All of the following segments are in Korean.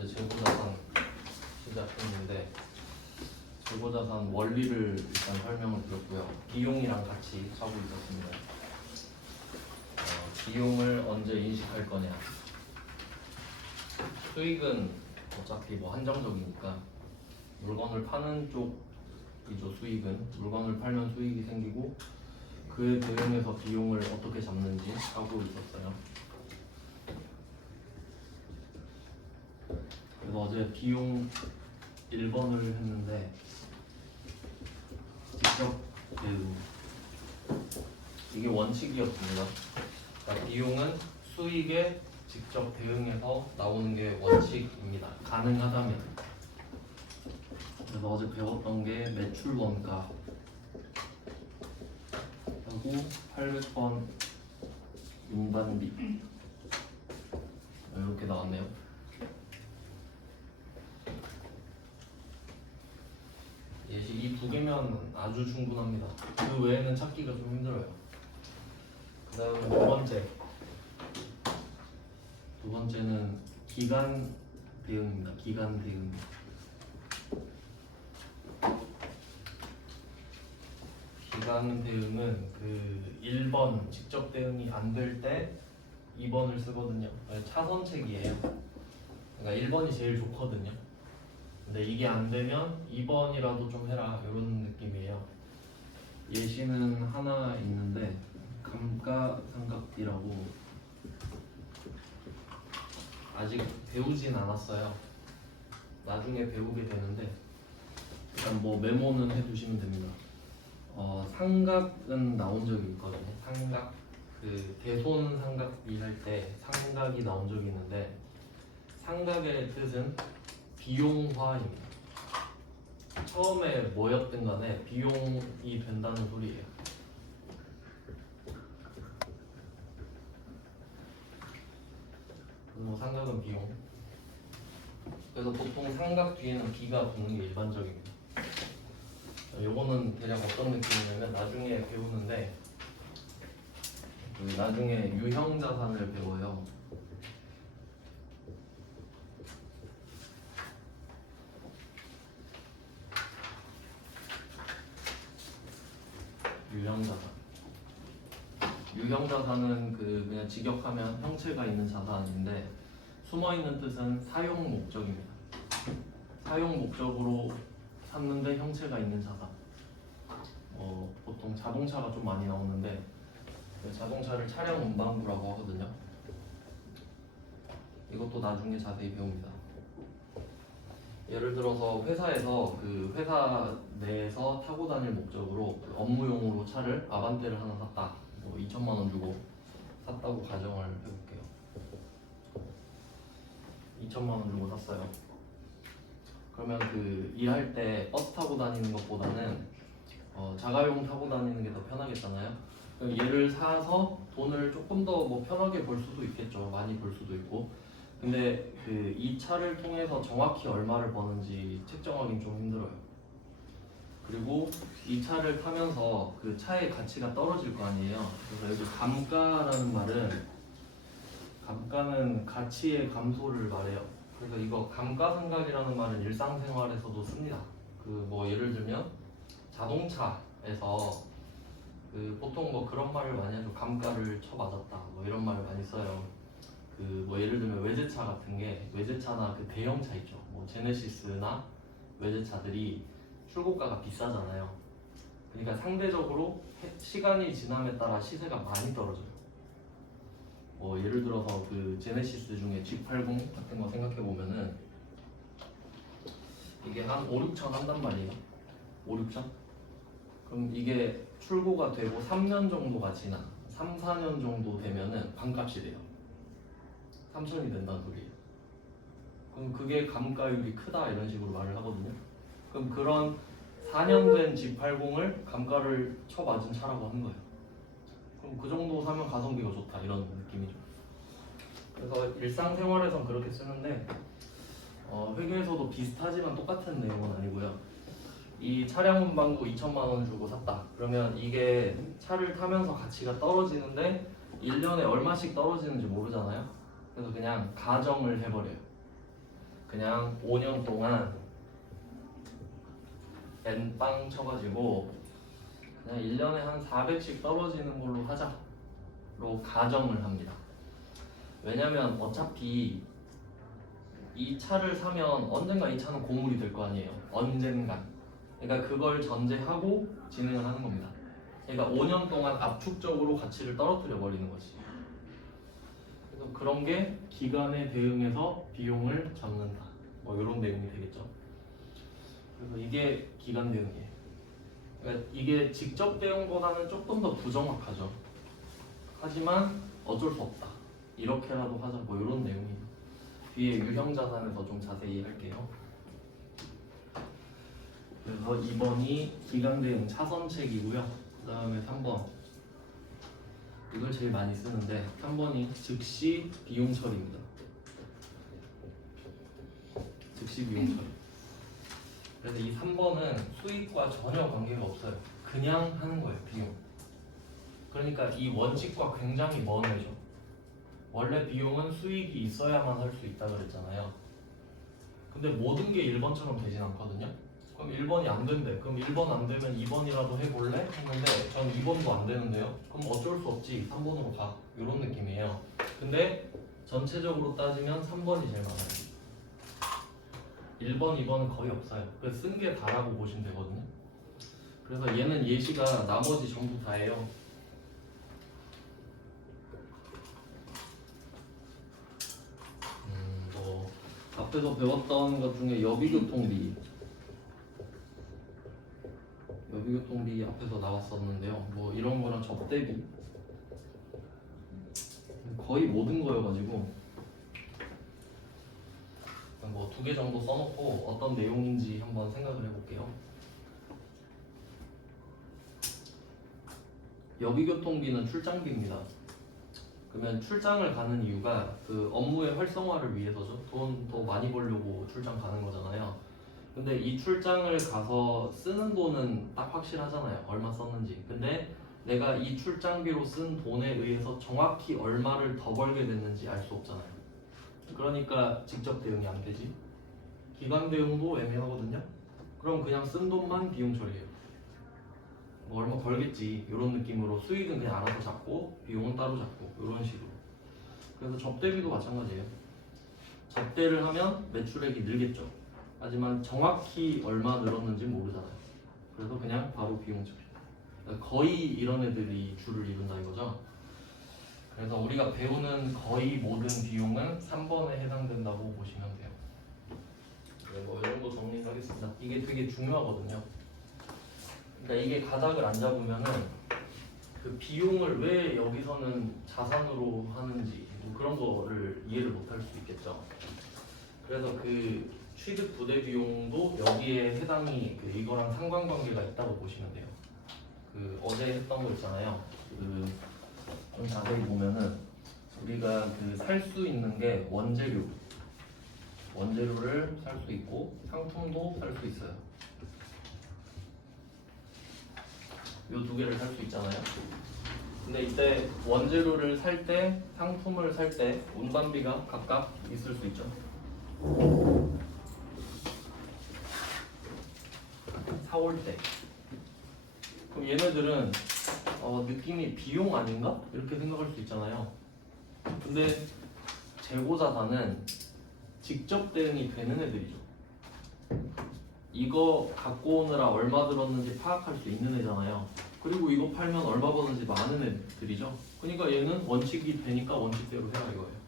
어제 재고자산 시작했는데 재고자산 원리를 일단 설명을 드렸고요. 비용이랑 같이 하고 있었습니다. 비용을 언제 인식할 거냐. 수익은 어차피 뭐 한정적이니까 물건을 파는 쪽이죠. 수익은 물건을 팔면 수익이 생기고 그에 대응해서 비용을 어떻게 잡는지 하고 있었어요. 그래서 어제 비용 1번을 했는데 직접 대응 이게 원칙이었습니다. 그러니까 비용은 수익에 직접 대응해서 나오는 게 원칙입니다. 가능하다면. 그래서 어제 배웠던 게 매출 원가 하고 800번 인반비 이렇게 나왔네요. 예시 이 두 개면 아주 충분합니다. 그 외에는 찾기가 좀 힘들어요. 그 다음에 두 번째는 기간 대응입니다. 기간 대응. 기간 대응은 그 1번 직접 대응이 안 될 때 2번을 쓰거든요. 차선책이에요. 그러니까 1번이 제일 좋거든요. 근데 이게 안 되면 2번이라도 좀 해라 이런 느낌이에요. 예시는 하나 있는데 감가상각비라고 아직 배우진 않았어요. 나중에 배우게 되는데 일단 뭐 메모는 해두시면 됩니다. 상각은 나온 적이 있거든요. 상각 그 대손 상각비 할 때 상각이 나온 적이 있는데 상각의 뜻은 비용화입니다. 처음에 뭐였든 간에 비용이 된다는 소리예요. 뭐 상각은 비용. 그래서 보통 상각 뒤에는 비가 붙는 게 일반적입니다. 요거는 대략 어떤 느낌이냐면 나중에 배우는데 나중에 유형자산을 배워요. 유형자산은 그냥 직역하면 형체가 있는 자산인데 숨어있는 뜻은 사용 목적입니다. 사용 목적으로 샀는데 형체가 있는 자산. 보통 자동차가 좀 많이 나오는데 자동차를 차량 운반부라고 하거든요. 이것도 나중에 자세히 배웁니다. 예를 들어서 회사에서 그 회사 내에서 타고 다닐 목적으로 업무용으로 차를 아반떼를 하나 샀다. 2천만 원 주고 샀다고 가정을 해볼게요. 2천만 원 주고 샀어요. 그러면 그 일할 때 버스 타고 다니는 것보다는 자가용 타고 다니는 게 더 편하겠잖아요. 그럼 얘를 사서 돈을 조금 더 뭐 편하게 벌 수도 있겠죠. 많이 벌 수도 있고. 근데 그 이 차를 통해서 정확히 얼마를 버는지 책정하기는 좀 힘들어요. 그리고 이 차를 타면서 그 차의 가치가 떨어질 거 아니에요. 그래서 여기 감가라는 말은 감가는 가치의 감소를 말해요. 그래서 이거 감가상각이라는 말은 일상생활에서도 씁니다. 그 뭐 예를 들면 자동차에서 그 보통 뭐 그런 말을 많이 하죠. 감가를 쳐맞았다. 뭐 이런 말을 많이 써요. 그 뭐 예를 들면 외제차 같은 게 외제차나 그 대형차 있죠. 뭐 제네시스나 외제차들이 출고가가 비싸잖아요. 그러니까 상대적으로 시간이 지남에 따라 시세가 많이 떨어져요. 뭐 예를 들어서 그 제네시스 중에 G80 같은 거 생각해 보면은 이게 한 5, 6천 한단 말이에요. 5, 6천? 그럼 이게 출고가 되고 3년 정도가 지나 3, 4년 정도 되면은 반값이 돼요. 3천이 된다는 소리예요. 그럼 그게 감가율이 크다 이런 식으로 말을 하거든요. 그럼 그런 4년 된 G80을 감가를 쳐맞은 차라고 하는 거예요. 그럼 그 정도 사면 가성비가 좋다 이런 느낌이죠. 그래서 일상생활에선 그렇게 쓰는데 회계에서도 비슷하지만 똑같은 내용은 아니고요. 이 차량 운반구 2천만 원 주고 샀다. 그러면 이게 차를 타면서 가치가 떨어지는데 1년에 얼마씩 떨어지는지 모르잖아요. 그래서 그냥 가정을 해버려요. 그냥 5년 동안 N빵 쳐가지고 그냥 1년에 한 400씩 떨어지는 걸로 하자로 가정을 합니다. 왜냐면 어차피 이 차를 사면 언젠가 이 차는 고물이 될 거 아니에요. 언젠간. 그러니까 그걸 전제하고 진행을 하는 겁니다. 그러니까 5년 동안 압축적으로 가치를 떨어뜨려 버리는 거지. 그래서 그런 게 기간에 대응해서 비용을 잡는다. 뭐 이런 내용이 되겠죠. 그래서 이게 기간 대응이에요. 그러니까 이게 직접 대응보다는 조금 더 부정확하죠. 하지만 어쩔 수 없다. 이렇게라도 하자. 뭐 이런 내용이에요. 뒤에 유형자산에서 좀 자세히 할게요. 그래서 2번이 기간 대응 차선책이고요. 그 다음에 3번 이걸 제일 많이 쓰는데 3번이 즉시 비용 처리입니다. 즉시 비용 처리. 그래서 이 3번은 수익과 전혀 관계가 없어요. 그냥 하는 거예요, 비용. 그러니까 이 원칙과 굉장히 먼 애죠. 원래 비용은 수익이 있어야만 할 수 있다 그랬잖아요. 근데 모든 게 1번처럼 되진 않거든요. 그럼 1번이 안 된대. 그럼 1번 안 되면 2번이라도 해볼래? 했는데 전 2번도 안 되는데요. 그럼 어쩔 수 없지. 3번으로 가. 이런 느낌이에요. 근데 전체적으로 따지면 3번이 제일 많아요. 1번, 2번은 거의 없어요. 그래서 쓴 게 다라고 보시면 되거든요. 그래서 얘는 예시가 나머지 전부 다예요. 뭐 앞에서 배웠던 것 중에 여비교통비 앞에서 나왔었는데요. 뭐 이런 거랑 접대비 거의 모든 거여가지고 뭐 2개 정도 써놓고 어떤 내용인지 한번 생각을 해볼게요. 여비교통비는 출장비입니다. 그러면 출장을 가는 이유가 그 업무의 활성화를 위해서죠. 돈 더 많이 벌려고 출장 가는 거잖아요. 근데 이 출장을 가서 쓰는 돈은 딱 확실하잖아요. 얼마 썼는지. 근데 내가 이 출장비로 쓴 돈에 의해서 정확히 얼마를 더 벌게 됐는지 알 수 없잖아요. 그러니까 직접 대응이 안 되지. 기간 대응도 애매하거든요. 그럼 그냥 쓴 돈만 비용 처리해요. 뭐 얼마 벌겠지 이런 느낌으로 수익은 그냥 알아서 잡고 비용은 따로 잡고 이런 식으로. 그래서 접대비도 마찬가지예요. 접대를 하면 매출액이 늘겠죠. 하지만 정확히 얼마 늘었는지 모르잖아요. 그래서 그냥 바로 비용 처리. 그러니까 거의 이런 애들이 주를 이룬다 이거죠. 그래서 우리가 배우는 거의 모든 비용은 3번에 해당된다고 보시면 돼요. 네, 뭐 이 정도 정리하겠습니다. 이게 되게 중요하거든요. 그러니까 이게 가닥을 안 잡으면은 그 비용을 왜 여기서는 자산으로 하는지 뭐 그런 거를 이해를 못 할 수 있겠죠. 그래서 그 취득 부대 비용도 여기에 해당이 그 이거랑 상관관계가 있다고 보시면 돼요. 그 어제 했던 거 있잖아요. 그 좀 자세히 보면은 우리가 그 살 수 있는 게 원재료를 살 수 있고 상품도 살 수 있어요. 이 2개를 살 수 있잖아요. 근데 이때 원재료를 살 때, 상품을 살 때 운반비가 각각 있을 수 있죠. 사올 때. 그럼 얘네들은 느낌이 비용 아닌가? 이렇게 생각할 수 있잖아요. 근데 재고자산은 직접 대응이 되는 애들이죠. 이거 갖고 오느라 얼마 들었는지 파악할 수 있는 애잖아요. 그리고 이거 팔면 얼마 버는지 아는 애들이죠. 그러니까 얘는 원칙이 되니까 원칙대로 해라 이거예요.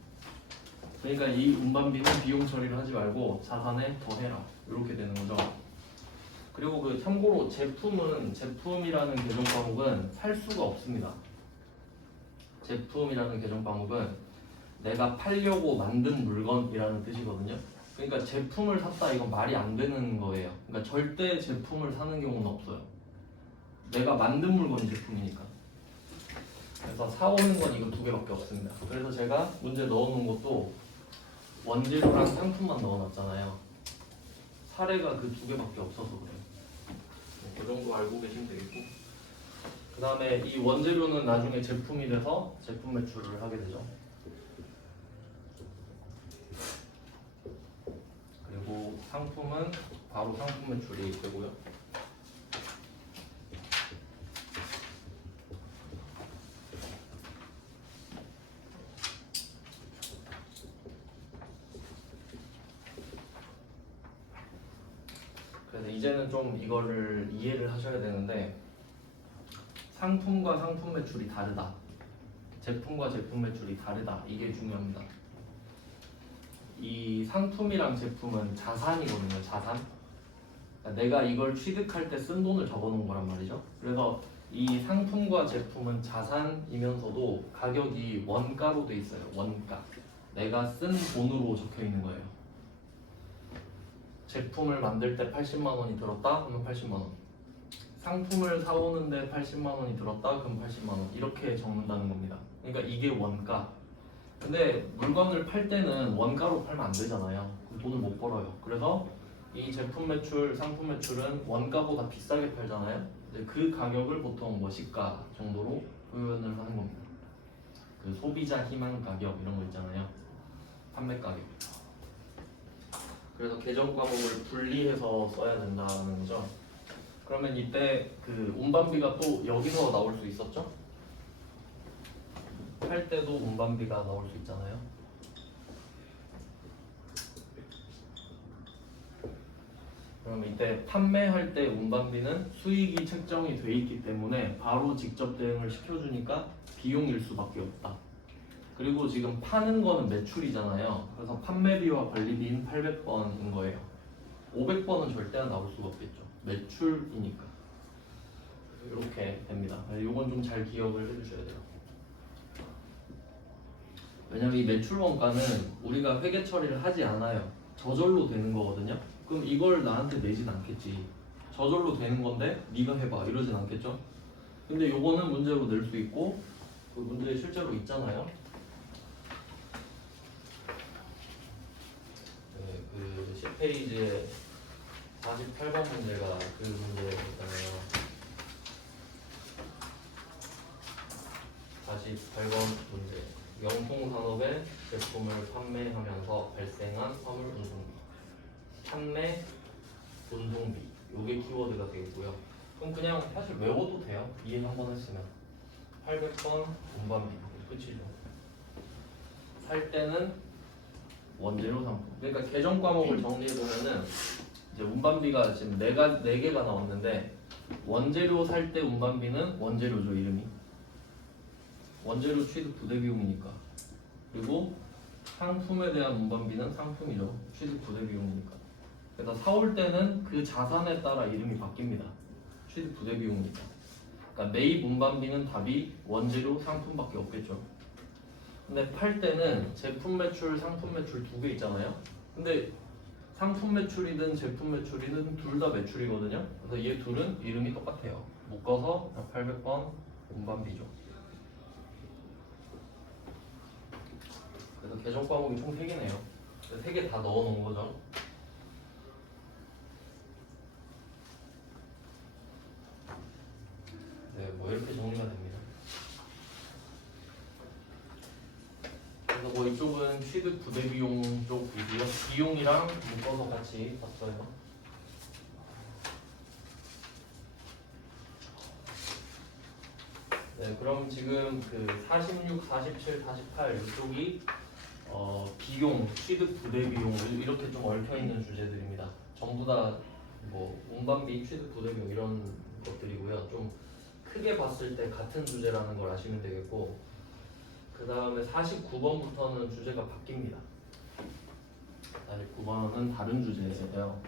그러니까 이 운반비는 비용 처리를 하지 말고 자산에 더해라 이렇게 되는 거죠. 그리고 그 참고로 제품이라는 개정 과목은 살 수가 없습니다. 제품이라는 개정 과목은 내가 팔려고 만든 물건이라는 뜻이거든요. 그러니까 제품을 샀다 이건 말이 안 되는 거예요. 그러니까 절대 제품을 사는 경우는 없어요. 내가 만든 물건이 제품이니까. 그래서 사오는 건 이거 2개밖에 없습니다. 그래서 제가 문제 넣어놓은 것도 원재료랑 상품만 넣어놨잖아요. 사례가 그 2개밖에 없어서 그래요. 그 정도 알고 계시면 되겠고, 그 다음에 이 원재료는 나중에 제품이 돼서 제품 매출을 하게 되죠. 상품은 바로 상품 매출이 되고요. 그래서 이제는 좀 이거를 이해를 하셔야 되는데, 상품과 상품 매출이 다르다, 제품과 제품 매출이 다르다, 이게 중요합니다. 이 상품이랑 제품은 자산이거든요. 자산. 그러니까 내가 이걸 취득할 때 쓴 돈을 적어놓은 거란 말이죠. 그래서 이 상품과 제품은 자산이면서도 가격이 원가로 돼 있어요. 원가. 내가 쓴 돈으로 적혀 있는 거예요. 제품을 만들 때 80만 원이 들었다? 그러면 80만 원. 상품을 사오는데 80만 원이 들었다? 그럼 80만 원. 이렇게 적는다는 겁니다. 그러니까 이게 원가. 근데 물건을 팔 때는 원가로 팔면 안 되잖아요. 그럼 돈을 못 벌어요. 그래서 이 제품 매출, 상품 매출은 원가보다 비싸게 팔잖아요. 이제 그 가격을 보통 뭐 시가 정도로 표현을 하는 겁니다. 그 소비자 희망 가격 이런 거 있잖아요. 판매 가격. 그래서 계정 과목을 분리해서 써야 된다는 거죠. 그러면 이때 그 운반비가 또 여기서 나올 수 있었죠? 할 때도 운반비가 나올 수 있잖아요. 그럼 이때 판매할 때 운반비는 수익이 책정이 돼 있기 때문에 바로 직접 대응을 시켜주니까 비용일 수밖에 없다. 그리고 지금 파는 거는 매출이잖아요. 그래서 판매비와 관리비는 800번인 거예요. 500번은 절대 나올 수가 없겠죠. 매출이니까. 이렇게 됩니다. 이건 좀 잘 기억을 해주셔야 돼요. 왜냐면 이 매출 원가는 우리가 회계 처리를 하지 않아요. 저절로 되는 거거든요. 그럼 이걸 나한테 내진 않겠지. 저절로 되는 건데 네가 해봐 이러진 않겠죠. 근데 요거는 문제로 낼 수 있고, 그 문제 실제로 있잖아요. 네, 그 10페이지에 48번 문제가 그 문제였잖아요. 48번 문제. 영통산업의 제품을 판매하면서 발생한 화물 운송비. 판매 운송비. 요게 키워드가 되겠고요. 그럼 그냥 사실 외워도 돼요. 이해 한번 했으면. 800번 운반비. 끝이죠. 살 때는 원재료 상품. 그러니까 계정 과목을 정리해 보면은 이제 운반비가 지금 4개가 나왔는데, 원재료 살 때 운반비는 원재료죠, 이름이. 원재료 취득 부대 비용이니까. 그리고 상품에 대한 운반비는 상품이죠. 취득 부대 비용이니까. 그래서 사올 때는 그 자산에 따라 이름이 바뀝니다. 취득 부대 비용이니까. 그러니까 매입 운반비는 답이 원재료 상품밖에 없겠죠. 근데 팔 때는 제품 매출, 상품 매출 2개 있잖아요. 근데 상품 매출이든 제품 매출이든 둘 다 매출이거든요. 그래서 얘 둘은 이름이 똑같아요. 묶어서 800번 운반비죠. 그래서 계정 과목이 총 3개네요. 3개 다 넣어 놓은 거죠. 네, 뭐 이렇게 정리가 됩니다. 그래서 뭐 이쪽은 취득 부대 비용 쪽이고요. 비용이랑 묶어서 같이 봤어요. 네, 그럼 지금 그 46, 47, 48 이쪽이 비용, 취득 부대 비용 이렇게 좀 얽혀 있는 주제들입니다. 전부 다 뭐 운반비, 취득 부대 비용 이런 것들이고요. 좀 크게 봤을 때 같은 주제라는 걸 아시면 되겠고, 그 다음에 49번부터는 주제가 바뀝니다. 49번은 다른 주제예요.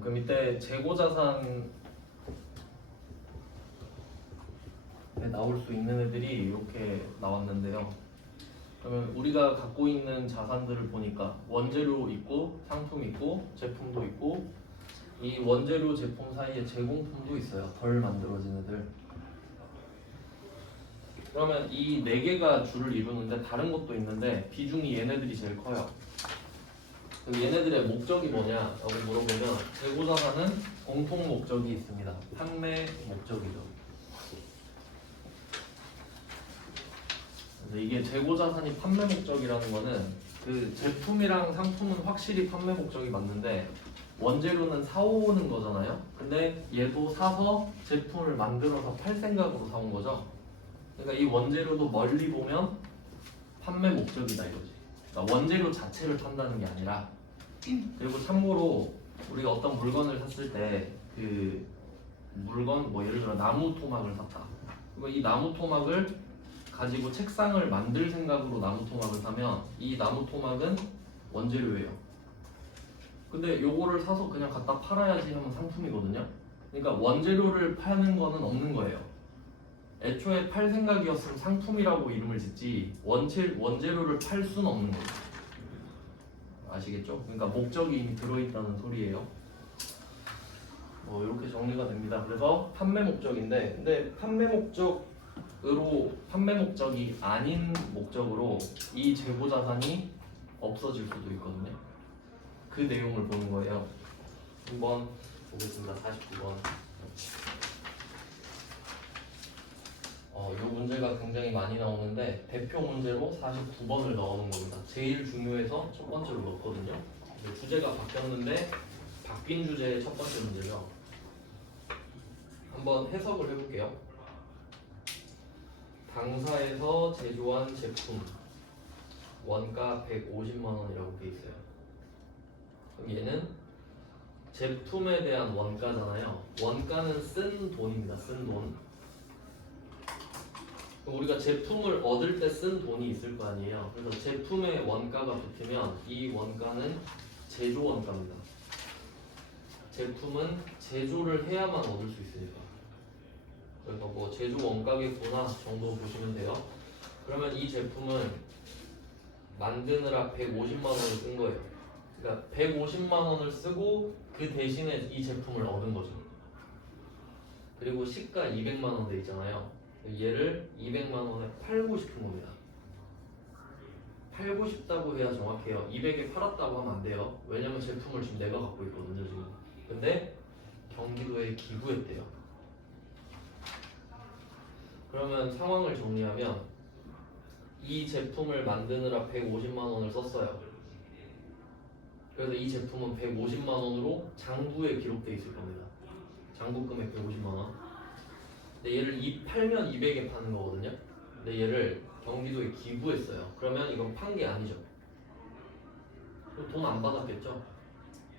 그럼 이때 재고자산에 나올 수 있는 애들이 이렇게 나왔는데요. 그러면 우리가 갖고 있는 자산들을 보니까 원재료 있고 상품 있고 제품도 있고, 이 원재료 제품 사이에 제공품도 있어요. 덜 만들어진 애들. 그러면 이 4개가 줄을 이루는데 다른 것도 있는데 비중이 얘네들이 제일 커요. 그럼 얘네들의 목적이 뭐냐라고 물어보면, 재고자산은 공통 목적이 있습니다. 판매 목적이죠. 그래서 이게 재고자산이 판매 목적이라는 거는 그 제품이랑 상품은 확실히 판매 목적이 맞는데 원재료는 사오는 거잖아요. 근데 얘도 사서 제품을 만들어서 팔 생각으로 사온 거죠. 그러니까 이 원재료도 멀리 보면 판매 목적이다 이거지. 그러니까 원재료 자체를 판다는 게 아니라. 그리고 참고로 우리가 어떤 물건을 샀을 때 그 물건 뭐 예를 들어 나무 토막을 샀다. 그리고 이 나무 토막을 가지고 책상을 만들 생각으로 나무 토막을 사면 이 나무 토막은 원재료예요. 근데 요거를 사서 그냥 갖다 팔아야지 하면 상품이거든요. 그러니까 원재료를 파는 거는 없는 거예요. 애초에 팔 생각이었으면 상품이라고 이름을 짓지 원재료를 팔 수는 없는 거예요. 아시겠죠? 그러니까 목적이 이미 들어있다는 소리예요. 이렇게 정리가 됩니다. 그래서 판매 목적인데, 근데 판매 목적이 아닌 목적으로 이 재고 자산이 없어질 수도 있거든요. 그 내용을 보는 거예요. 한번 보겠습니다. 49번. 이 문제가 굉장히 많이 나오는데 대표 문제로 49번을 넣어놓은 겁니다. 제일 중요해서 첫 번째로 넣었거든요. 주제가 바뀌었는데 바뀐 주제의 첫 번째 문제죠. 한번 해석을 해볼게요. 당사에서 제조한 제품 원가 150만 원이라고 돼 있어요. 그럼 얘는 제품에 대한 원가잖아요. 원가는 쓴 돈입니다. 쓴 돈. 그럼 우리가 제품을 얻을 때 쓴 돈이 있을 거 아니에요. 그래서 제품의 원가가 붙으면 이 원가는 제조 원가입니다. 제품은 제조를 해야만 얻을 수 있으니까. 그래서 뭐 제조 원가겠구나 정도 보시면 돼요. 그러면 이 제품은 만드느라 150만 원을 쓴 거예요. 그러니까 150만 원을 쓰고 그 대신에 이 제품을 얻은 거죠. 그리고 시가 200만 원 돼 있잖아요. 얘를 200만 원에 팔고 싶은 겁니다. 팔고 싶다고 해야 정확해요. 200에 팔았다고 하면 안 돼요. 왜냐면 제품을 지금 내가 갖고 있거든요 지금. 근데 경기도에 기부했대요. 그러면 상황을 정리하면 이 제품을 만드느라 150만 원을 썼어요. 그래서 이 제품은 150만 원으로 장부에 기록되어 있을 겁니다. 장부 금액 150만 원. 근데 얘를 팔면 200에 파는 거거든요. 근데 얘를 경기도에 기부했어요. 그러면 이건 판 게 아니죠. 돈 안 받았겠죠?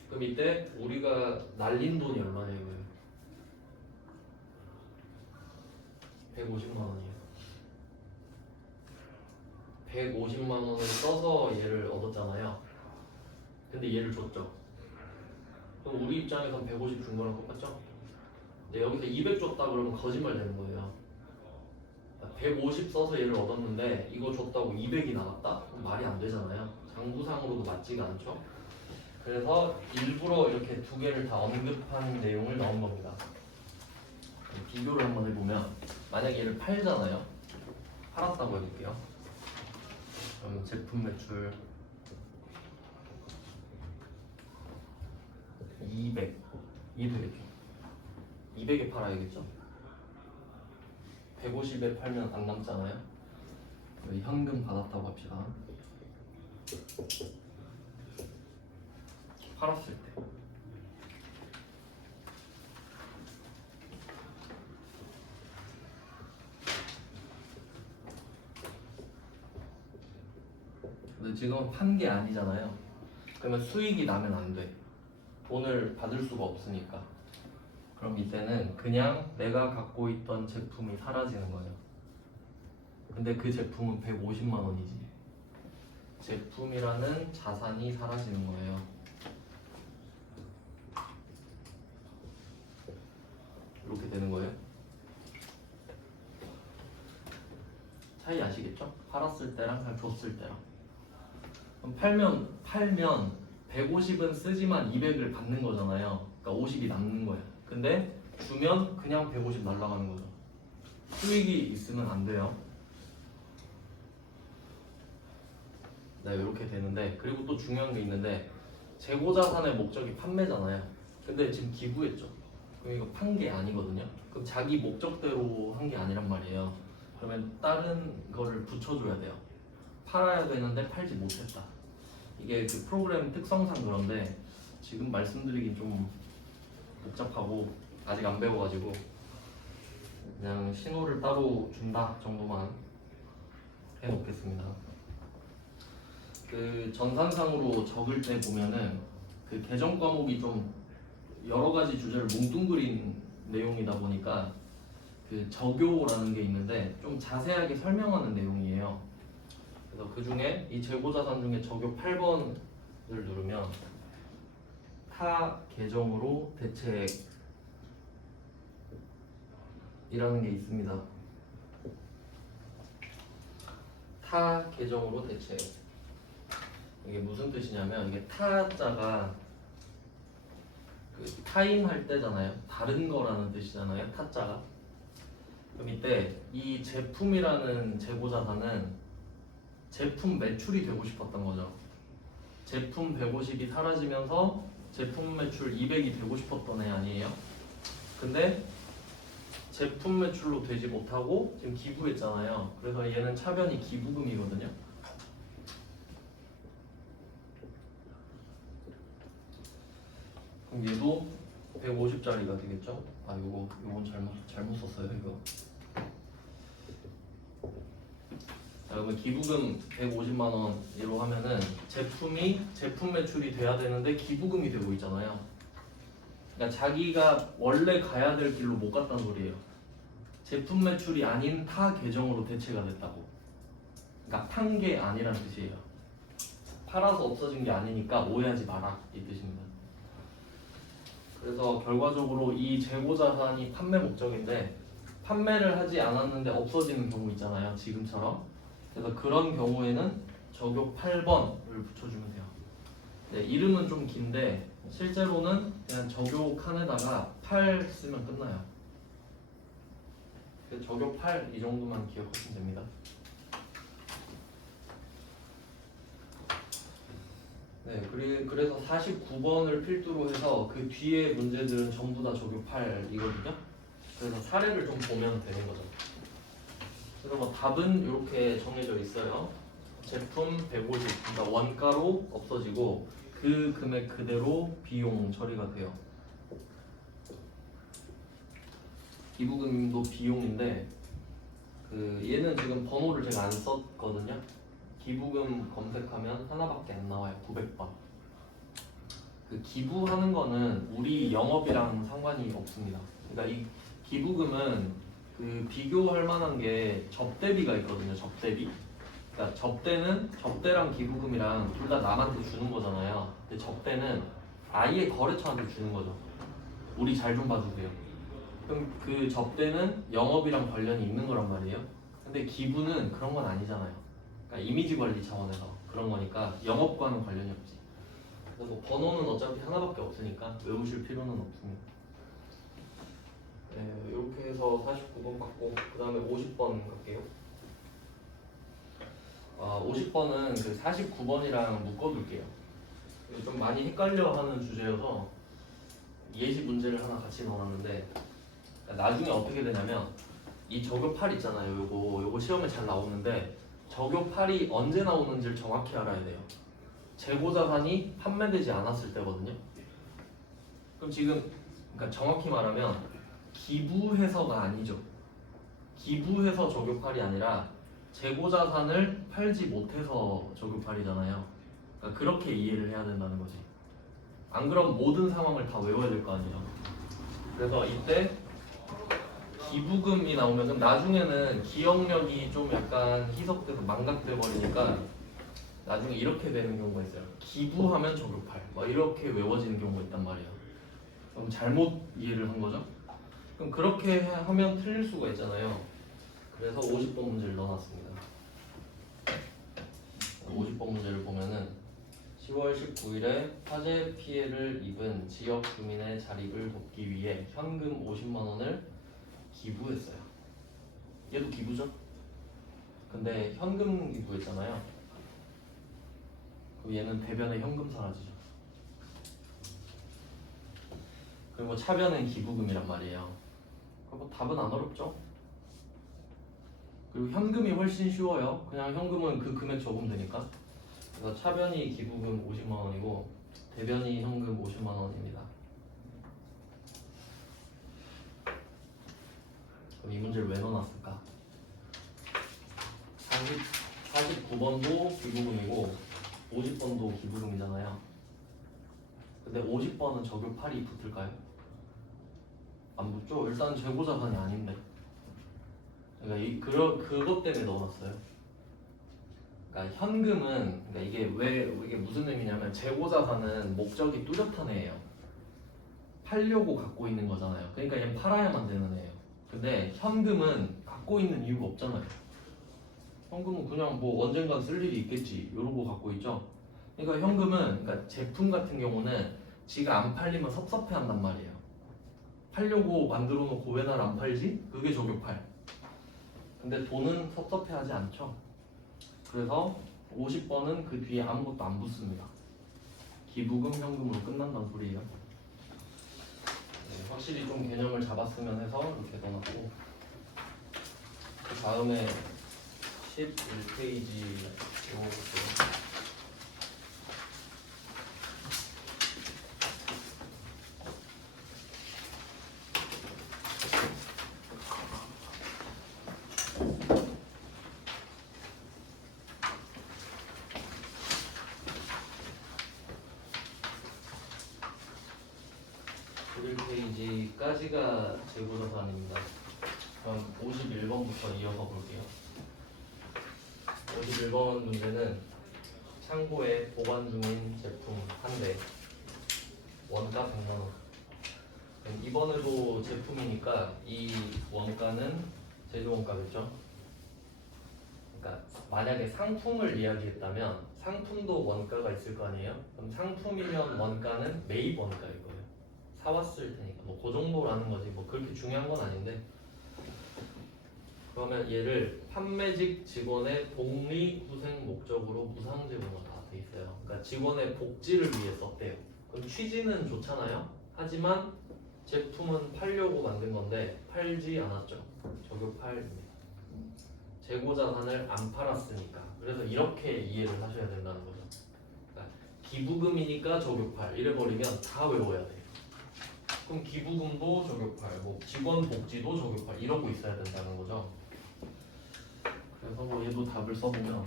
그럼 이때 우리가 날린 돈이 얼마냐고요? 150만 원이에요. 150만 원을 써서 얘를 얻었잖아요. 근데 얘를 줬죠. 그럼 우리 입장에선 150 준 거랑 똑같죠? 근데 여기서 200 줬다 그러면 거짓말 되는 거예요. 150 써서 얘를 얻었는데 이거 줬다고 200이 나왔다? 그럼 말이 안 되잖아요. 장부상으로도 맞지가 않죠. 그래서 일부러 이렇게 두 개를 다 언급한 내용을 넣은 겁니다. 비교를 한번 해보면 만약에 얘를 팔잖아요. 팔았다고 해볼게요. 그럼 제품 매출 200 이게 되겠죠. 200에 팔아야겠죠. 150에 팔면 안 남잖아요. 여기 현금 받았다고 합시다. 팔았을 때 근데 지금 판 게 아니잖아요. 그러면 수익이 나면 안 돼. 돈을 받을 수가 없으니까. 그럼 이때는 그냥 내가 갖고 있던 제품이 사라지는 거예요. 근데 그 제품은 150만 원이지. 제품이라는 자산이 사라지는 거예요. 이렇게 되는 거예요. 차이 아시겠죠? 팔았을 때랑 그냥 줬을 때랑. 그럼 팔면 150은 쓰지만 200을 받는 거잖아요. 그러니까 50이 남는 거예요. 근데 주면 그냥 150 날라가는 거죠. 수익이 있으면 안 돼요. 네, 이렇게 되는데, 그리고 또 중요한 게 있는데, 재고자산의 목적이 판매잖아요. 근데 지금 기부했죠. 그럼 이거 판 게 아니거든요. 그럼 자기 목적대로 한 게 아니란 말이에요. 그러면 다른 거를 붙여줘야 돼요. 팔아야 되는데 팔지 못했다. 이게 그 프로그램 특성상 그런데 지금 말씀드리긴 좀 복잡하고 아직 안 배워가지고 그냥 신호를 따로 준다 정도만 해놓겠습니다. 그 전산상으로 적을 때 보면은 그 계정 과목이 좀 여러 가지 주제를 뭉뚱그린 내용이다 보니까 그 적요라는 게 있는데 좀 자세하게 설명하는 내용이에요. 그래서 그 중에 이 재고자산 중에 적요 8번을 누르면 타 계정으로 대체액이라는 게 있습니다. 타 계정으로 대체액. 이게 무슨 뜻이냐면 이게 타자가 그 타임할 때잖아요. 다른 거라는 뜻이잖아요. 타자가. 그럼 이때 이 제품이라는 재고자산은 제품 매출이 되고 싶었던 거죠. 제품 150이 사라지면서 제품 매출 200이 되고 싶었던 애 아니에요? 근데 제품 매출로 되지 못하고 지금 기부했잖아요. 그래서 얘는 차변이 기부금이거든요. 그럼 얘도 150짜리가 되겠죠? 아 요건 잘못 썼어요 이거. 자, 그러면 기부금 150만 원으로 하면은 제품 매출이 돼야 되는데 기부금이 되고 있잖아요. 그러니까 자기가 원래 가야 될 길로 못 갔다는 소리예요. 제품 매출이 아닌 타 계정으로 대체가 됐다고. 그러니까 판 게 아니라는 뜻이에요. 팔아서 없어진 게 아니니까 오해하지 마라 이 뜻입니다. 그래서 결과적으로 이 재고자산이 판매 목적인데 판매를 하지 않았는데 없어지는 경우 있잖아요. 지금처럼. 그래서 그런 경우에는 적요 8번을 붙여주면 돼요. 네, 이름은 좀 긴데 실제로는 그냥 적요 칸에다가 8 쓰면 끝나요. 적요 8 이 정도만 기억하시면 됩니다. 네, 그래서 49번을 필두로 해서 그 뒤에 문제들은 전부 다 적요 8이거든요. 그래서 사례를 좀 보면 되는 거죠. 그래서 뭐 답은 이렇게 정해져 있어요. 제품 150, 그러니까 원가로 없어지고 그 금액 그대로 비용 처리가 돼요. 기부금도 비용인데 그 얘는 지금 번호를 제가 안 썼거든요. 기부금 검색하면 하나밖에 안 나와요. 900번. 그 기부하는 거는 우리 영업이랑 상관이 없습니다. 그러니까 이 기부금은 그 비교할 만한 게 접대비가 있거든요. 접대비. 그러니까 접대랑 기부금이랑 둘 다 남한테 주는 거잖아요. 근데 접대는 아예 거래처한테 주는 거죠. 우리 잘 좀 봐주세요. 그럼 그 접대는 영업이랑 관련이 있는 거란 말이에요. 근데 기부는 그런 건 아니잖아요. 그러니까 이미지 관리 차원에서 그런 거니까 영업과는 관련이 없지. 그래서 뭐 번호는 어차피 하나밖에 없으니까 외우실 필요는 없습니다. 네, 이렇게 해서 49번 받고 그 다음에 50번 갈게요. 50번은 그 49번이랑 묶어둘게요. 좀 많이 헷갈려하는 주제여서 예시 문제를 하나 같이 넣어놨는데 나중에 어떻게 되냐면 이 적요 8 있잖아요. 요거 시험에 잘 나오는데 적요 8이 언제 나오는지를 정확히 알아야 돼요. 재고자산이 판매되지 않았을 때거든요. 그럼 지금 그러니까 정확히 말하면 기부해서가 아니죠. 기부해서 적요 8이 아니라 재고자산을 팔지 못해서 적요 8이잖아요. 그러니까 그렇게 이해를 해야 된다는 거지. 안 그럼 모든 상황을 다 외워야 될 거 아니에요. 그래서 이때 기부금이 나오면 그럼 나중에는 기억력이 좀 약간 희석돼서 망각돼 버리니까 나중에 이렇게 되는 경우가 있어요. 기부하면 적요 8. 막 이렇게 외워지는 경우가 있단 말이에요. 그럼 잘못 이해를 한 거죠. 그럼 그렇게 하면 틀릴 수가 있잖아요. 그래서 50번 문제를 넣어놨습니다. 50번 문제를 보면은 10월 19일에 화재 피해를 입은 지역 주민의 자립을 돕기 위해 현금 50만 원을 기부했어요. 얘도 기부죠? 근데 현금 기부했잖아요. 그럼 얘는 대변에 현금 사라지죠. 그리고 차변은 기부금이란 말이에요. 그럼 뭐 답은 안 어렵죠? 그리고 현금이 훨씬 쉬워요. 그냥 현금은 그 금액 적으면 되니까. 그래서 차변이 기부금 50만 원이고 대변이 현금 50만 원입니다. 그럼 이 문제를 왜 넣어놨을까? 49번도 기부금이고 50번도 기부금이잖아요. 근데 50번은 적용 8이 붙을까요? 안 붙죠? 일단 재고자산이 아닌데. 그러니까 그것 때문에 넣어놨어요. 그러니까 현금은, 그러니까 이게 무슨 의미냐면 재고자산은 목적이 뚜렷한 애예요. 팔려고 갖고 있는 거잖아요. 그러니까 얘는 팔아야만 되는 애예요. 근데 현금은 갖고 있는 이유가 없잖아요. 현금은 그냥 뭐 언젠간 쓸 일이 있겠지 이러고 갖고 있죠. 그러니까 현금은, 그러니까 제품 같은 경우는 지가 안 팔리면 섭섭해한단 말이에요. 팔려고 만들어 놓고 왜 날 안 팔지? 그게 저격팔. 근데 돈은 섭섭해하지 않죠. 그래서 50번은 그 뒤에 아무것도 안 붙습니다. 기부금, 현금으로 끝난다는 소리예요. 네, 확실히 좀 개념을 잡았으면 해서 이렇게 넣어놨고, 그 다음에 11페이지 읽어볼게요. 페이지까지가 재고자산입니다. 그럼 51번부터 이어서 볼게요. 51번 문제는 창고에 보관 중인 제품 한 대, 원가 100만 원. 이번에도 제품이니까 이 원가는 제조원가겠죠. 그러니까 만약에 상품을 이야기했다면 상품도 원가가 있을 거 아니에요? 그럼 상품이면 원가는 매입 원가일 거예요. 사왔을 테니까 뭐 그 정도라는 거지 뭐 그렇게 중요한 건 아닌데, 그러면 얘를 판매직 직원의 복리 후생 목적으로 무상 제공을 다 돼 있어요. 그러니까 직원의 복지를 위해 썼대요. 그럼 취지는 좋잖아요. 하지만 제품은 팔려고 만든 건데 팔지 않았죠. 저격팔입니다. 재고자산을 안 팔았으니까. 그래서 이렇게 이해를 하셔야 된다는 거죠. 그러니까 기부금이니까 저격팔 이래버리면 다 외워야 돼요. 그럼 기부금도 저격팔, 뭐 직원 복지도 저격팔 이러고 있어야 된다는 거죠. 그래서 뭐 얘도 답을 써보면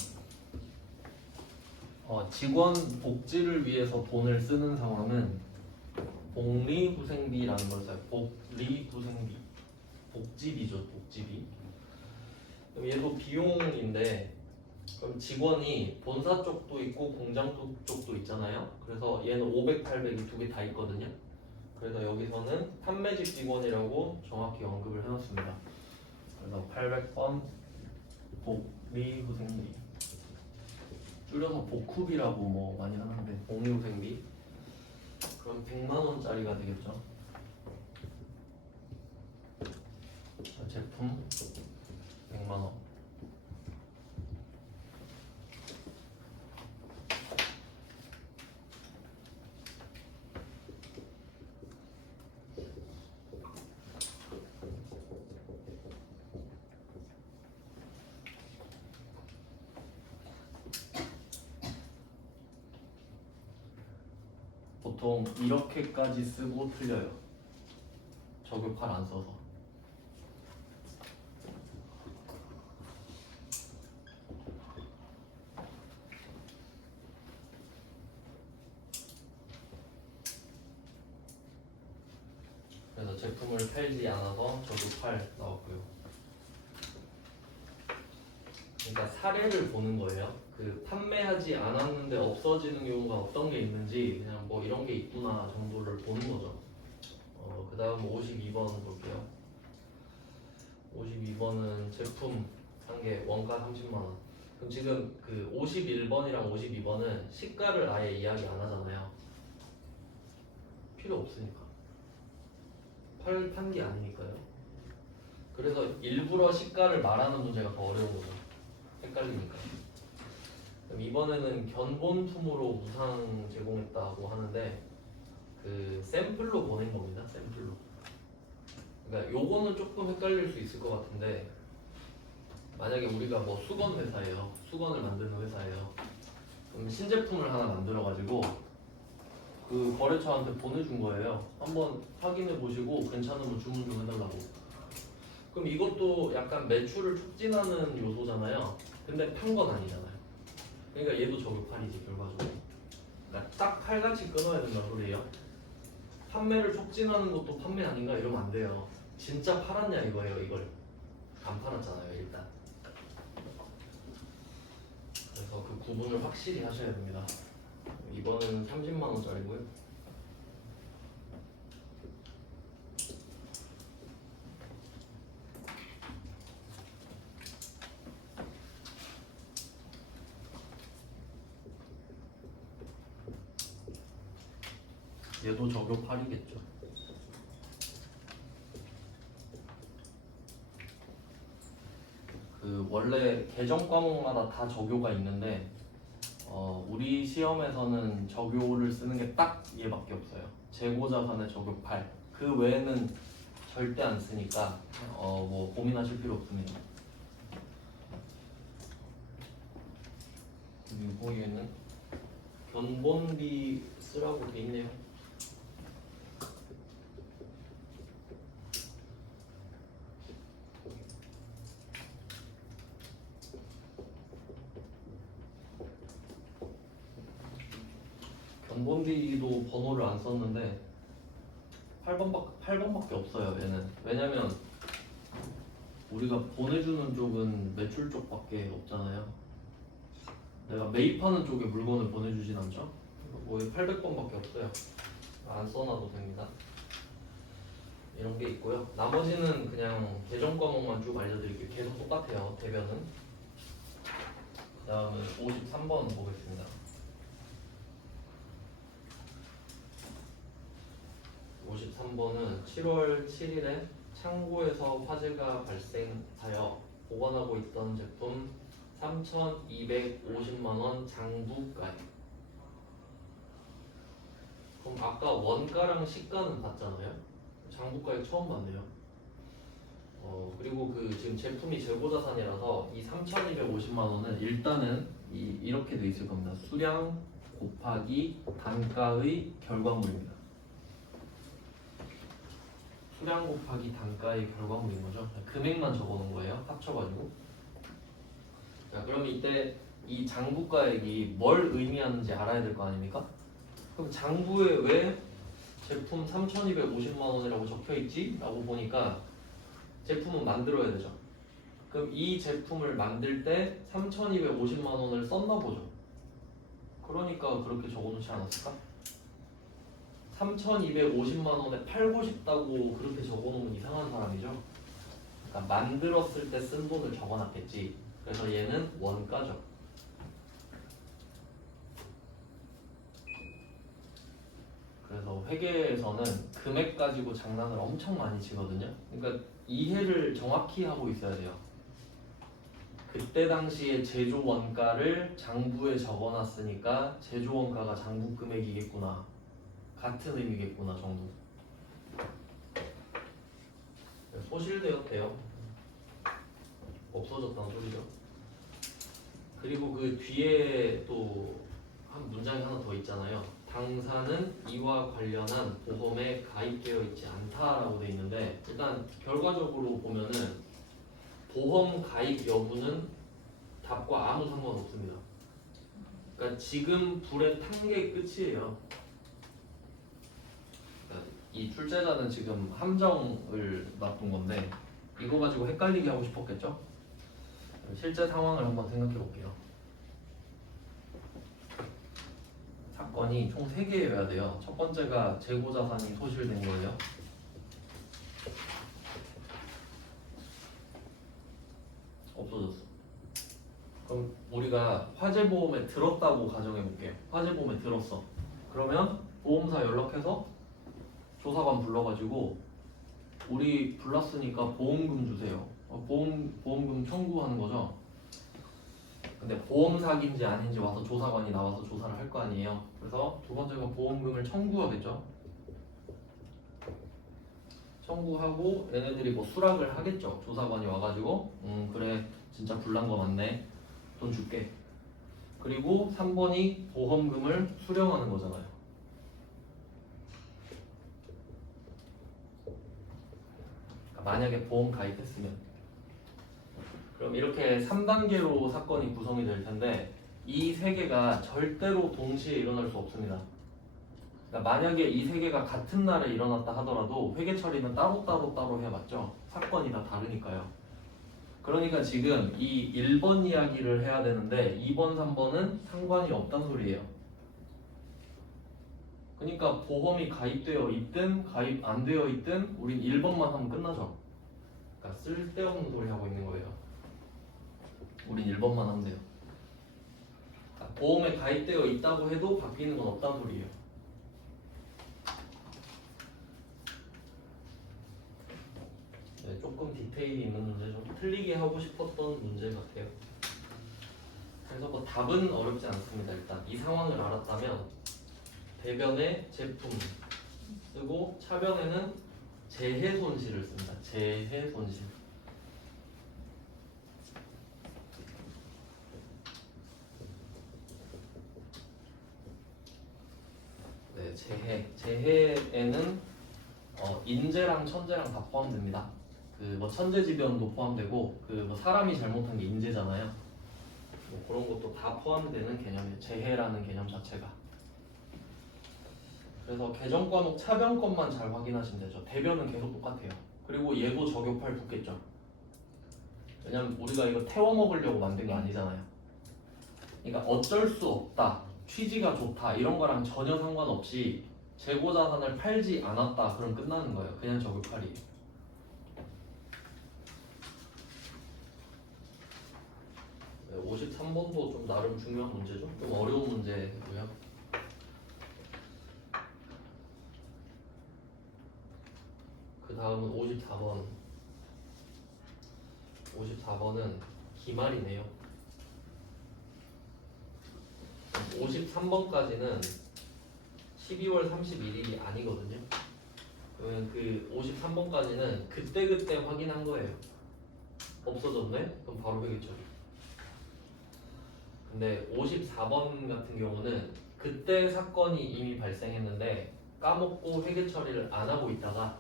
직원 복지를 위해서 돈을 쓰는 상황은 복리후생비라는 걸 써요. 복리후생비, 복지비죠, 복지비. 그럼 얘도 비용인데, 그럼 직원이 본사 쪽도 있고 공장 쪽도 있잖아요. 그래서 얘는 500, 800이 두 개 다 있거든요. 그래서 여기서는 판매직 직원이라고 정확히 언급을 해놨습니다. 그래서 800번 복리후생비, 줄여서 복후비라고 뭐 많이 하는데 복리후생비. 그럼 100만 원짜리가 되겠죠. 제품 100만 원. 보통 이렇게까지 쓰고 틀려요. 저격팔 안 써서. 그래서 제품을 팔지 않아서 저격팔 나왔고요. 그러니까 사례를 보는 거예요. 그 판매하지 않았는데 없어지는 경우가 어떤 게 있는지 그냥 뭐 이런 게 있구나 정도를 보는 거죠. 그 다음 52번 볼게요. 52번은 제품 한 개 원가 30만 원. 그럼 지금 그 51번이랑 52번은 시가를 아예 이야기 안 하잖아요. 필요 없으니까. 판 게 아니니까요. 그래서 일부러 시가를 말하는 문제가 더 어려운 거죠. 헷갈리니까. 그럼 이번에는 견본품으로 무상 제공했다고 하는데 그 샘플로 보낸 겁니다. 샘플로. 그러니까 요거는 조금 헷갈릴 수 있을 것 같은데, 만약에 우리가 뭐 수건 회사예요. 수건을 만드는 회사예요. 그럼 신제품을 하나 만들어가지고 그 거래처한테 보내준 거예요. 한번 확인해 보시고 괜찮으면 주문 좀 해달라고. 그럼 이것도 약간 매출을 촉진하는 요소잖아요. 근데 판 건 아니잖아요. 그러니까 얘도 저격팔이지 결과적으로. 그러니까 딱 칼같이 끊어야 된다 소리예요. 판매를 촉진하는 것도 판매 아닌가 이러면 안 돼요. 진짜 팔았냐 이거예요. 이걸 안 팔았잖아요 일단. 그래서 그 구분을 확실히 하셔야 됩니다. 이번은 30만 원짜리고요. 얘도 저격 8이겠죠. 그 원래 계정 과목마다 다 저교가 있는데 우리 시험에서는 저교를 쓰는 게 딱 얘밖에 없어요. 재고자산의 저교 8. 그 외에는 절대 안 쓰니까 뭐 고민하실 필요 없습니다. 그리고 얘는 견본비 쓰라고 돼 있네요. 견본비도 번호를 안 썼는데 8번밖에 없어요 얘는. 왜냐면 우리가 보내주는 쪽은 매출 쪽밖에 없잖아요. 내가 매입하는 쪽에 물건을 보내주진 않죠. 뭐 800번밖에 없어요. 안 써놔도 됩니다. 이런 게 있고요. 나머지는 그냥 계정 과목만 쭉 알려드릴게요. 계속 똑같아요. 대변은. 그 다음은 53번 보겠습니다. 53번은 7월 7일에 창고에서 화재가 발생하여 보관하고 있던 제품 3,250만원 장부가액. 그럼 아까 원가랑 시가는 봤잖아요. 장부가액 처음 봤네요. 그리고 그 지금 제품이 재고자산이라서 이 3,250만원은 일단은 이렇게 돼 있을 겁니다. 수량 곱하기 단가의 결과물입니다. 수량 곱하기 단가의 결과물인 거죠. 금액만 적어놓은 거예요. 합쳐가지고. 자, 그럼 이때 이 장부가액이 뭘 의미하는지 알아야 될 거 아닙니까? 그럼 장부에 왜 제품 3,250만 원이라고 적혀 있지? 라고 보니까 제품은 만들어야 되죠. 그럼 이 제품을 만들 때 3,250만 원을 썼나 보죠. 그러니까 그렇게 적어놓지 않았을까? 3,250만 원에 팔고 싶다고 그렇게 적어놓으면 이상한 사람이죠. 그러니까 만들었을 때 쓴 돈을 적어놨겠지. 그래서 얘는 원가죠. 그래서 회계에서는 금액 가지고 장난을 엄청 많이 치거든요. 그러니까 이해를 정확히 하고 있어야 돼요. 그때 당시에 제조 원가를 장부에 적어놨으니까 제조 원가가 장부 금액이겠구나. 같은 의미겠구나 정도. 소실되었대요. 없어졌다는 소리죠. 그리고 그 뒤에 또 한 문장이 하나 더 있잖아요. 당사는 이와 관련한 보험에 가입되어 있지 않다라고 돼 있는데 일단 결과적으로 보면은 보험 가입 여부는 답과 아무 상관없습니다. 그러니까 지금 불에 탄 게 끝이에요. 그러니까 이 출제자는 지금 함정을 놔둔 건데 이거 가지고 헷갈리게 하고 싶었겠죠? 실제 상황을 한번 생각해 볼게요. 사건이 총 3개여야 돼요. 첫 번째가 재고자산이 소실된 거예요. 없어졌어. 그럼 우리가 화재보험에 들었다고 가정해 볼게요. 화재보험에 들었어. 그러면 보험사 연락해서 조사관 불러가지고 우리 불났으니까 보험금 주세요. 보험금 청구하는 거죠. 근데 보험 사기인지 아닌지 와서 조사관이 나와서 조사를 할 거 아니에요. 그래서 두 번째가 보험금을 청구하겠죠. 청구하고 얘네들이 뭐 수락을 하겠죠. 조사관이 와가지고 그래 진짜 불난 거 맞네. 돈 줄게. 그리고 그리고 3번이 보험금을 수령하는 거잖아요. 그러니까 만약에 보험 가입했으면 그럼 이렇게 3단계로 사건이 구성이 될 텐데 이 세 개가 절대로 동시에 일어날 수 없습니다. 그러니까 만약에 이 세 개가 같은 날에 일어났다 하더라도 회계 처리는 따로 해봤죠. 사건이 다 다르니까요. 그러니까 지금 이 1번 이야기를 해야 되는데 2번, 3번은 상관이 없단 소리예요. 그러니까 보험이 가입되어 있든 가입 안 되어 있든 우린 1번만 하면 끝나죠. 그러니까 쓸데없는 소리 하고 있는 거예요. 우린 1번만 하면 돼요. 그러니까 보험에 가입되어 있다고 해도 바뀌는 건 없단 소리예요. 네, 조금 디테일이 있는 문제, 좀 틀리게 하고 싶었던 문제 같아요. 그래서 뭐 답은 어렵지 않습니다. 일단 이 상황을 알았다면 대변에 제품 쓰고 차변에는 재해 손실을 씁니다. 재해 손실. 네, 재해에는 인재랑 천재랑 다 포함됩니다. 그 뭐 천재지변도 포함되고 그 뭐 사람이 잘못한 게 인재잖아요. 뭐 그런 것도 다 포함되는 개념이에요. 재해라는 개념 자체가. 그래서 개정 과목 차변 것만 잘 확인하시면 되죠. 대변은 계속 똑같아요. 그리고 예고 저격팔 붙겠죠. 왜냐면 우리가 이거 태워 먹으려고 만든 게 아니잖아요. 그러니까 어쩔 수 없다, 취지가 좋다 이런 거랑 전혀 상관없이 재고 자산을 팔지 않았다 그럼 끝나는 거예요. 그냥 저격팔이에요. 네, 53번도 좀 나름 중요한 문제죠. 좀 어려운 문제고요. 그 다음은 54번. 54번은 기말이네요. 53번까지는 12월 31일이 아니거든요. 그러면 그 53번까지는 그때 확인한 거예요. 없어졌네? 그럼 바로 회계 처리. 근데 54번 같은 경우는 그때 사건이 이미 발생했는데 까먹고 회계 처리를 안 하고 있다가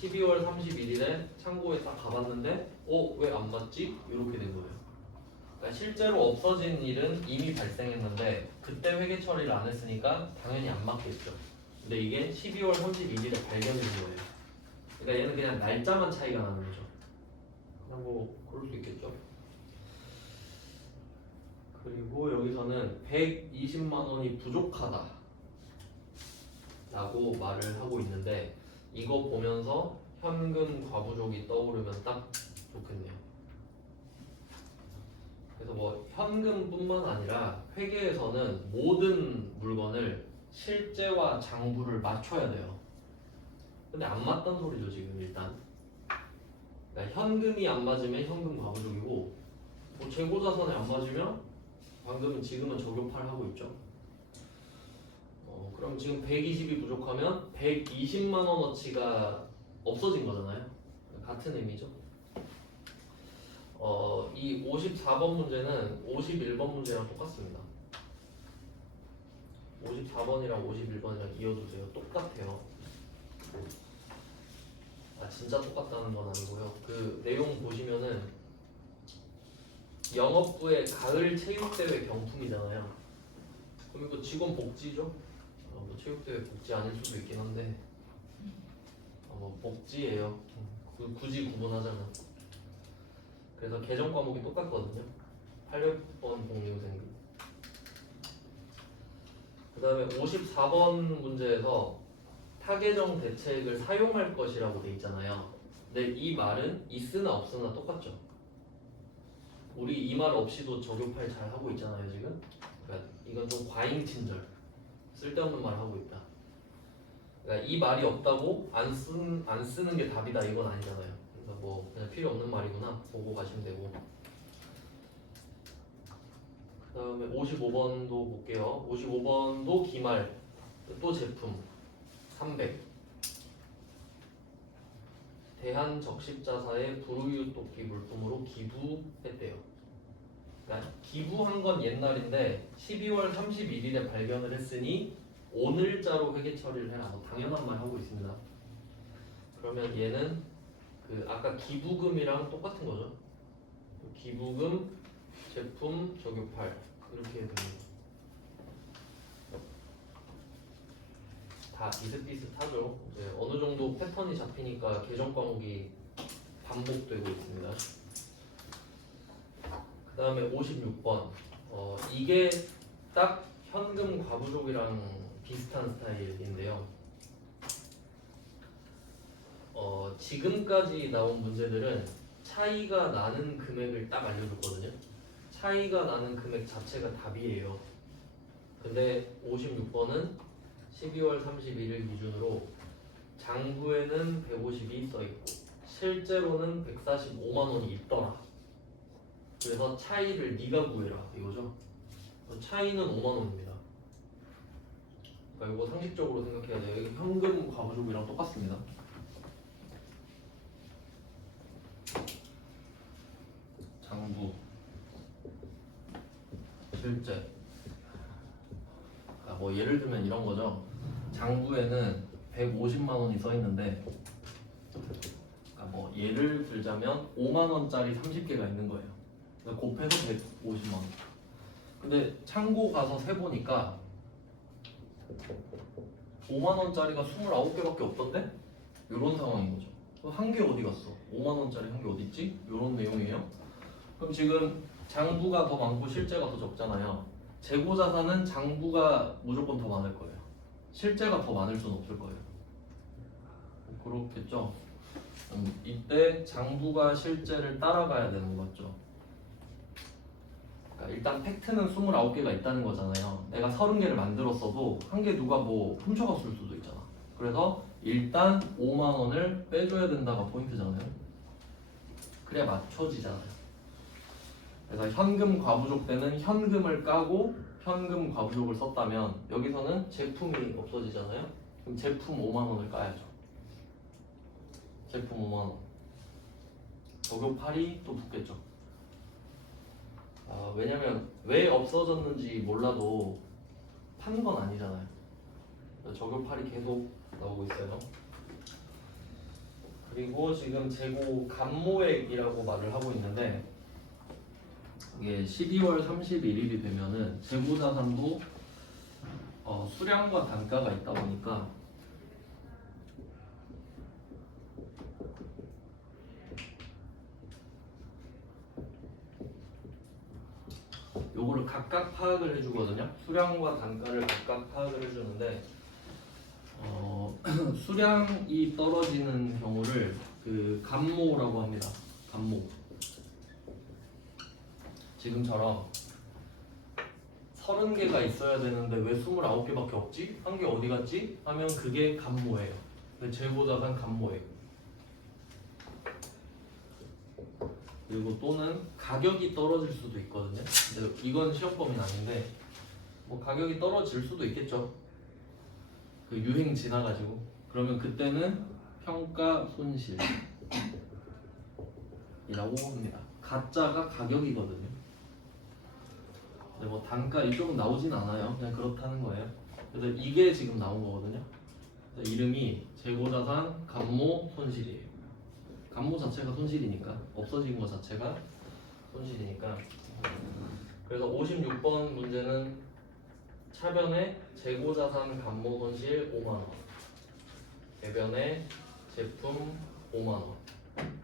12월 31일에 창고에 딱 가봤는데 왜 안 맞지? 이렇게 된 거예요. 그러니까 실제로 없어진 일은 이미 발생했는데 그때 회계 처리를 안 했으니까 당연히 안 맞겠죠. 근데 이게 12월 31일에 발견된 거예요. 그러니까 얘는 그냥 날짜만 차이가 나는 거죠. 그냥 뭐 그럴 수 있겠죠. 그리고 여기서는 120만 원이 부족하다 라고 말을 하고 있는데 이거 보면서 현금 과부족이 떠오르면 딱 좋겠네요. 그래서 뭐 현금뿐만 아니라 회계에서는 모든 물건을 실제와 장부를 맞춰야 돼요. 근데 안 맞단 소리죠 지금 일단. 그러니까 현금이 안 맞으면 현금 과부족이고 뭐 재고자산이 안 맞으면 방금 지금은 저격팔 하고 있죠. 그럼 지금 120이 부족하면 120만 원어치가 없어진 거잖아요. 같은 의미죠. 이 54번 문제는 51번 문제랑 똑같습니다. 54번이랑 51번이랑 이어주세요. 똑같아요. 진짜 똑같다는 건 아니고요. 그 내용 보시면은 영업부의 가을 체육대회 경품이잖아요. 그럼 이거 직원 복지죠? 뭐 체육대회 복지 아닐 수도 있긴 한데 뭐 복지예요. 굳이 구분하자면. 그래서 개정 과목이 똑같거든요. 800번 공유생들. 그 다음에 54번 문제에서 타개정 대책을 사용할 것이라고 돼 있잖아요. 근데 이 말은 있으나 없으나 똑같죠. 우리 이 말 없이도 저격팔 잘 하고 있잖아요 지금. 그러니까 이건 좀 과잉 친절, 쓸데없는 말 하고 있다. 그러니까 이 말이 없다고 안 쓰는 게 답이다 이건 아니잖아요. 그러니까 뭐 그냥 필요 없는 말이구나 보고 가시면 되고. 그 다음에 55번도 볼게요. 55번도 기말 또 제품 300 대한적십자사의 불우이웃돕기 물품으로 기부했대요. 그러니까 기부한 건 옛날인데 12월 31일에 발견을 했으니 오늘자로 회계 처리를 해라. 뭐 당연한 말 하고 있습니다. 그러면 얘는 그 아까 기부금이랑 똑같은 거죠. 기부금, 제품, 적용팔 이렇게 됩니다. 다 비슷비슷하죠. 네, 어느 정도 패턴이 잡히니까 계정 과목이 반복되고 있습니다. 그 다음에 56번. 이게 딱 현금 과부족이랑 비슷한 스타일인데요. 지금까지 나온 문제들은 차이가 나는 금액을 딱 알려줬거든요. 차이가 나는 금액 자체가 답이에요. 근데 56번은 12월 31일 기준으로 장부에는 150이 써있고 실제로는 145만 원이 있더라. 그래서 차이를 네가 구해라 이거죠. 차이는 5만 원입니다. 그러니까 이거 상식적으로 생각해야 돼요. 이거 현금 과부족이랑 똑같습니다. 장부, 실제. 뭐 예를 들면 이런 거죠. 장부에는 150만 원이 써 있는데, 그러니까 뭐 예를 들자면 5만 원짜리 30개가 있는 거예요. 그러니까 곱해서 150만 원. 근데 창고 가서 세 보니까 5만 원짜리가 29개밖에 없던데? 이런 상황인 거죠. 한 개 어디 갔어? 5만 원짜리 한 개 어디 있지? 이런 내용이에요. 그럼 지금 장부가 더 많고 실제가 더 적잖아요. 재고 자산은 장부가 무조건 더 많을 거예요. 실제가 더 많을 수는 없을 거예요. 그렇겠죠? 이때 장부가 실제를 따라가야 되는 거죠. 그러니까 일단 팩트는 29개가 있다는 거잖아요. 내가 30개를 만들었어도 한 개 누가 뭐 훔쳐갔을 수도 있잖아. 그래서 일단 5만 원을 빼줘야 된다가 포인트잖아요. 그래야 맞춰지잖아요. 그래서 현금 과부족 때는 현금을 까고 현금 과부족을 썼다면 여기서는 제품이 없어지잖아요. 그럼 제품 5만 원을 까야죠. 제품 5만 원. 적용팔이 또 붙겠죠. 왜냐면 왜 없어졌는지 몰라도 판 건 아니잖아요. 적용팔이 계속 나오고 있어요. 그리고 지금 재고 감모액이라고 말을 하고 있는데 이게 12월 31일이 되면은 재고자산도 수량과 단가가 있다 보니까 요거를 각각 파악을 해주거든요. 수량과 단가를 각각 파악을 해주는데 수량이 떨어지는 경우를 그 감모라고 합니다. 감모. 지금처럼 30개가 있어야 되는데 왜 29개밖에 없지? 한 개 어디 갔지? 하면 그게 감모예요. 재고자산 감모예요. 그리고 또는 가격이 떨어질 수도 있거든요. 근데 이건 시험 범위는 아닌데 뭐 가격이 떨어질 수도 있겠죠. 그 유행 지나가지고 그러면 그때는 평가 손실이라고 합니다. 가짜가 가격이거든요. 근데 뭐 단가 이쪽은 나오진 않아요. 그냥 그렇다는 거예요. 그래서 이게 지금 나온 거거든요. 그래서 이름이 재고자산 감모 손실이에요. 감모 자체가 손실이니까 없어진 거 자체가 손실이니까. 그래서 56번 문제는 차변에 재고자산 감모 손실 5만 원, 배변에 제품 5만 원,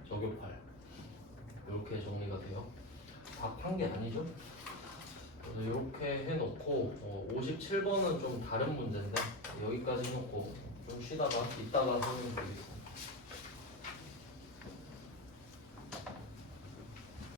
적용팔 이렇게 정리가 돼요. 답한 게 아니죠? 그래서 이렇게 해놓고 57번은 좀 다른 문제인데 여기까지 해놓고 좀 쉬다가 이따가 설명드리겠습니다.